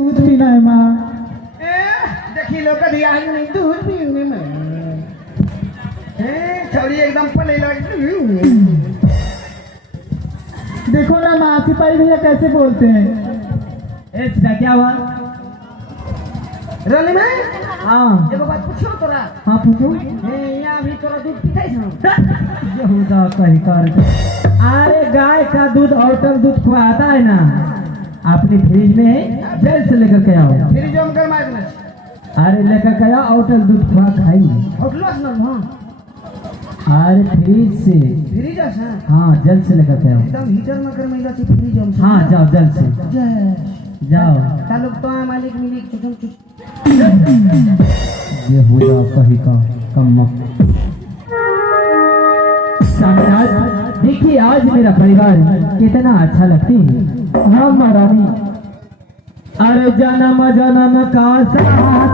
दूध पीना है माँ। देखी लो कभी आई नहीं दूध पीने में छोड़ी एकदम पले लगी। देखो ना माँ, सिपाही भैया कैसे बोलते हैं। क्या हुआ? रली में हाँ एगो बात पूछो तोरा। हाँ पूछो। यहाँ भी तोरा दूध पीते यहूदा कही कर। अरे गाय का दूध होटल दूध खुआता है ना, अपनी फ्रिज में जल्द से लेकर के आओ। फिर जो हम गरमा देना। अरे लेकर के आओ, होटल दूध खुआ खाई। होटल से ना अरे फ्रिज से। फ्रिज से हाँ जल्द से लेकर के आओ। एकदम हीटर में कर मिला थी फ्रिज में। हाँ जाओ जल्द से जाओ। तालुक तो मालिक मिली चुटम चुट। ये हुआ कही का कम। आज देखिए, आज मेरा परिवार कितना अच्छा लगती है। हाँ महारानी। अरे जन्म जन्म का साथ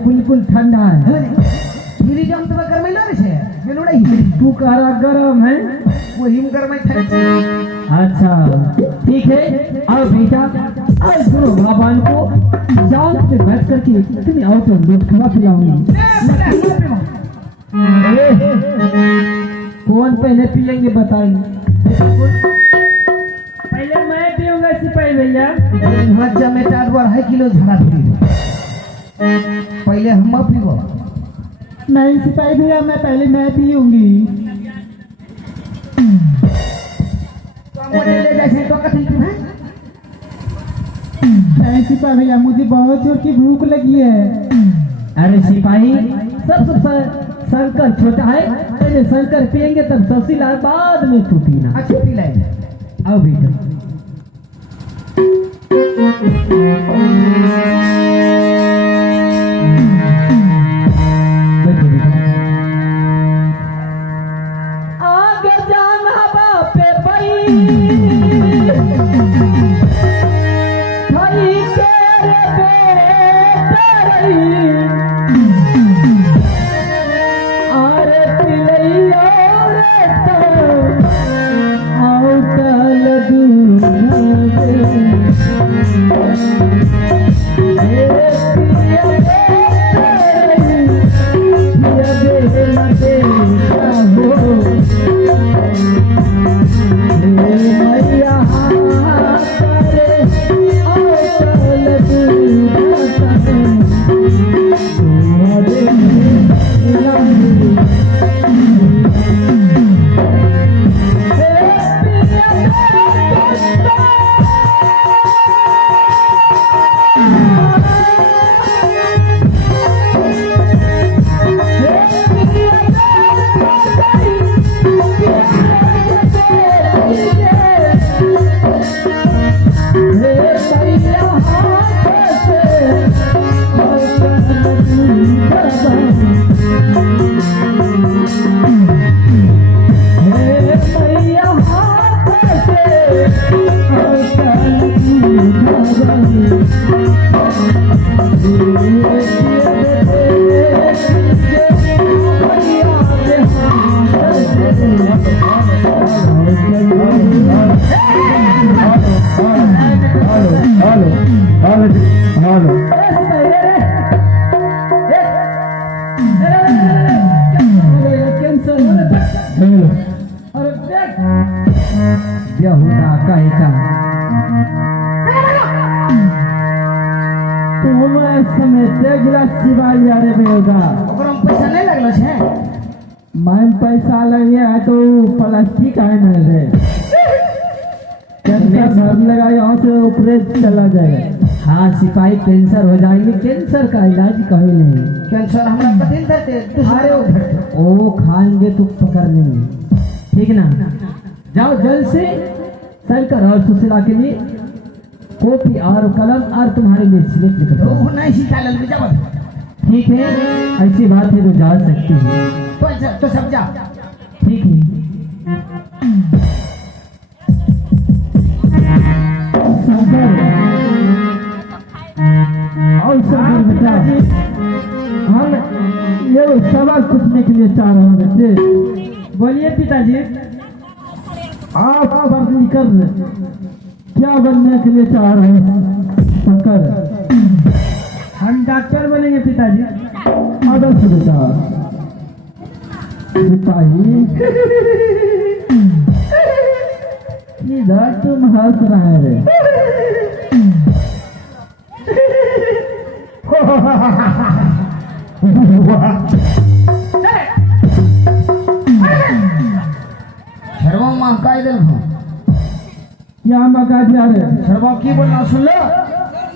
बिल्कुल ठंडा है। फ्रिज हम तो गर्म ना रहे है नोड़े तू कह गरम है, वो हिम गर्म है। अच्छा ठीक है। अब बेटा आज गुरु भगवान को जान पे बैठ करके तुम्हें आओ तो दूध खवा पिलाऊंगी। कौन पहले पियेंगे बताइए। पहले मैं पीऊंगा सिपाही भैया। बच्चा में 2.5 किलो झड़ा पी। पहले हम पीबो। नहीं सिपाही भैया, मैं पहले मैं पीऊंगी। तो ले जैसे तो कथी तू है? नहीं सिपाही भैया, मुझे बहुत जोर की भूख लगी है। अरे सिपाही, सब शंकर छोटा है, पहले शंकर पियेंगे तब तहसीलदार बाद में तू पीना। अच्छा पी ले। आओ बेटा। आगे जाना बापे भाई भाई के अरे पिलैया आओ कल तुम समेटे गिलास चिबाई जा रे होगा ओकरा में पैसा नहीं लगलो छे मैं पैसा लगे है तो प्लास्टिक है ना रे कैंसर घर लगा यहाँ से ऊपर चला जाएगा। हाँ सिपाही कैंसर हो जाएंगे, कैंसर का इलाज कहीं नहीं। कैंसर हमरा कठिन देते तुम्हारे ऊपर ओ खाएंगे तो पकड़ लेंगे, ठीक ना। जाओ जल्द से साइकिल और सुशीला के लिए कॉपी और कलम और तुम्हारे लिए स्लिप लिख दो। वो नहीं सिखा ले जाओ। ठीक है, ऐसी बात है तो जा सकती है। तो सब जा। ठीक है। शंकर और शंकर बेटा, हम ये सवाल पूछने के लिए चाह रहे हैं बच्चे। बोलिए पिताजी। आप पढ़ लिखकर क्या बनने के लिए चाह रहे हैं शंकर? हम डॉक्टर बनेंगे पिताजी। आदर्श बेटा सिपाही इधर तुम हंस रहे रे। शर्मा महकाई दिल क्या मका दिया रे? शर्मा की बोलना सुन लो।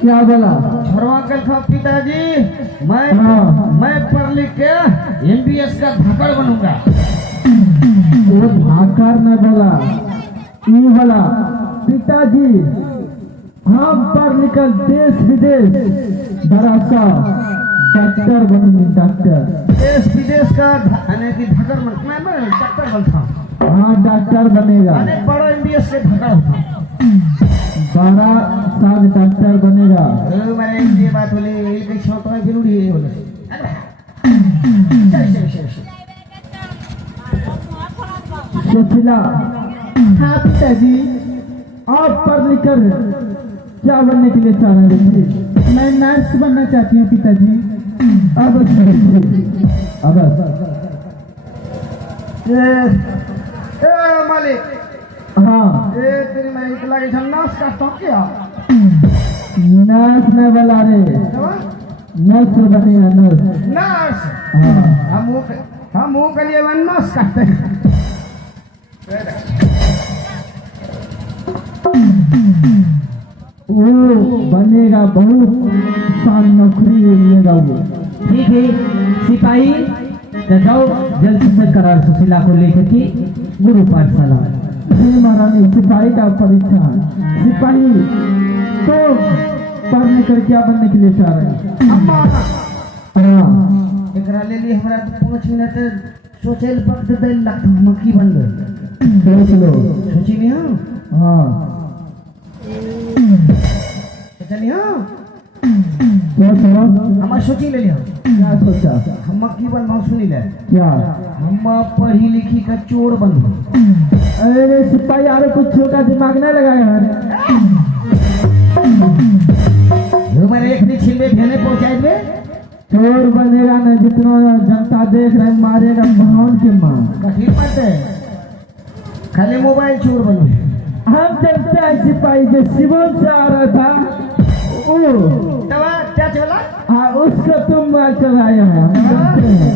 क्या बोला? शर्मा कल था पिताजी मैं हाँ। मैं पढ़ लिख के MBS का धाकड़ बनूंगा। वो धाकर न बोला, ये बोला पिताजी हम पढ़ लिखकर देश विदेश बड़ा सा डॉक्टर बनूंगी, डॉक्टर। देश विदेश का यानी कि धाकड़ बन मैं डॉक्टर बनता हूँ। हाँ डॉक्टर बनेगा, यानी बड़ा MBS के धाकड़ होता हूँ। 12 साल डॉक्टर बनेगा। मैंने ये बात बोले एक छोटा है फिर उड़ी बोले सुशीला। हाँ पिताजी। आप पढ़ लिखकर क्या बनने के लिए चाह रहे थे? मैं नर्स बनना चाहती हूँ पिताजी। अब मालिक हाँ तेरी मैं इतना के नर्स का तो क्या नर्स में बोला रे, नर्स बनेगा नर्स। नर्स हाँ हम वो के लिए नर्स करते हैं। वो बनेगा, बहुत शान नौकरी मिलेगा वो। ठीक है सिपाही, तो जाओ जल्द से करार सुशीला को लेकर के गुरु पाठशाला। महारानी सिपाही का परीक्षा। सिपाही तो पढ़ने कर क्या बनने के लिए चाह रहे हैं? अम्मा हाँ एकरा ले लिए हमरा 5 मिनट सोचे वक्त दे लगता मक्खी बन गए। सोच लो। सोची नहीं हाँ हाँ चलिए हाँ सोच लो। हमार सोची ले लिया। क्या सोचा? हम मक्खी बन सुनी ले क्या? हम पढ़ी लिखी का चोर बन। अरे सिपाही यार कुछ छोटा दिमाग नहीं लगाया है। हमारे एक ने छिलवे भेने पहुंचाए थे। चोर बनेगा ना, जितना जनता देख रहे मारेगा बहन के माँ। कठिन बात है, खाली मोबाइल चोर बन। हम चलते हैं सिपाही जो शिवम से आ रहा था वो दवा क्या चला? हाँ उसको तुम मार कराया है, हम जानते हैं।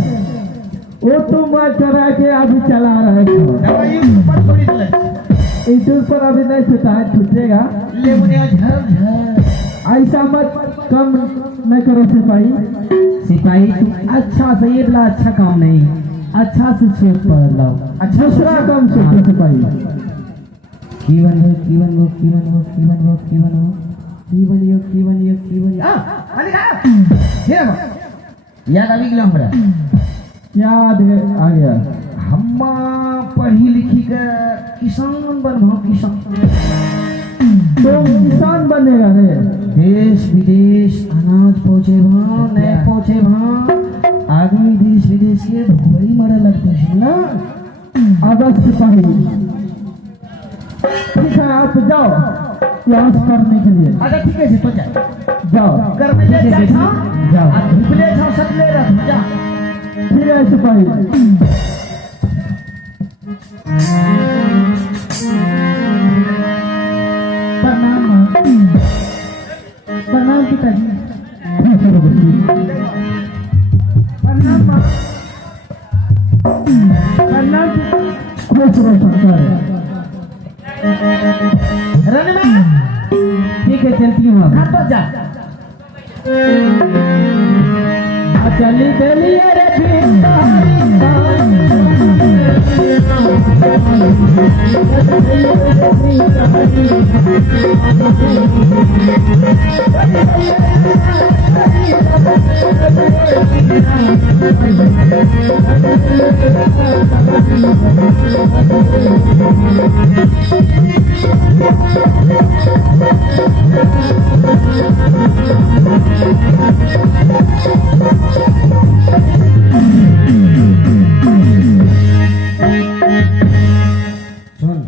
वो तुम मार करा के अभी चला रहा है। दवा यूट्यूब पर छोड़ी दे। यूट्यूब पर अभी नहीं छूटा है, छूटेगा। ले मुझे झर ऐसा मत कम नहीं करो सिपाही। सिपाही तुम अच्छा से ये बोला अच्छा काम नहीं, अच्छा से सोच पढ़ लो। अच्छा दूसरा काम सोचो सिपाही। कीवन हो कीवन हो कीवन हो कीवन हो कीवन हो कीवन हो कीवन हो कीवन हो। अरे क्या याद आ गया हमरा? याद है आ गया। हम पढ़ी लिखी के किसान बनबो। किसान तुम किसान बनेगा रे? देश विदेश अनाज पहुँचे भाव नहीं पहुँचे भाव आदमी देश विदेश के भूखी मरा लगते हैं ना। आदर्श सिपाही ठीक है, आप जाओ क्लास करने के लिए। अच्छा ठीक है तो जाओ कर में ले जा जाओ। धुपले था सब ले रहा जा। ठीक है सिपाही। प्रणाम प्रणाम पिताजी। प्रणाम खुश रहो सरकार। रणमा ठीक है चलती हूँ हाँ तो जा चली चली रे सुन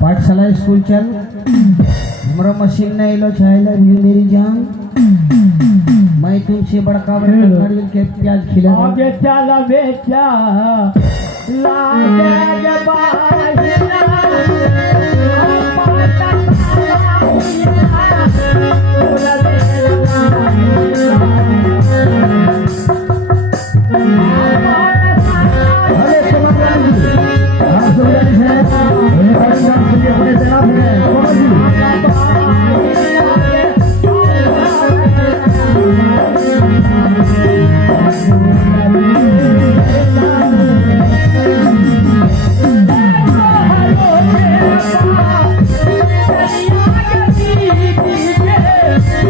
पाठशाला स्कूल चल हमारा मशीन नहीं लो छायला भी मेरी जान मैं तुमसे बड़का नारियल के प्याज खिला आगे चला बेचा लागे बाहर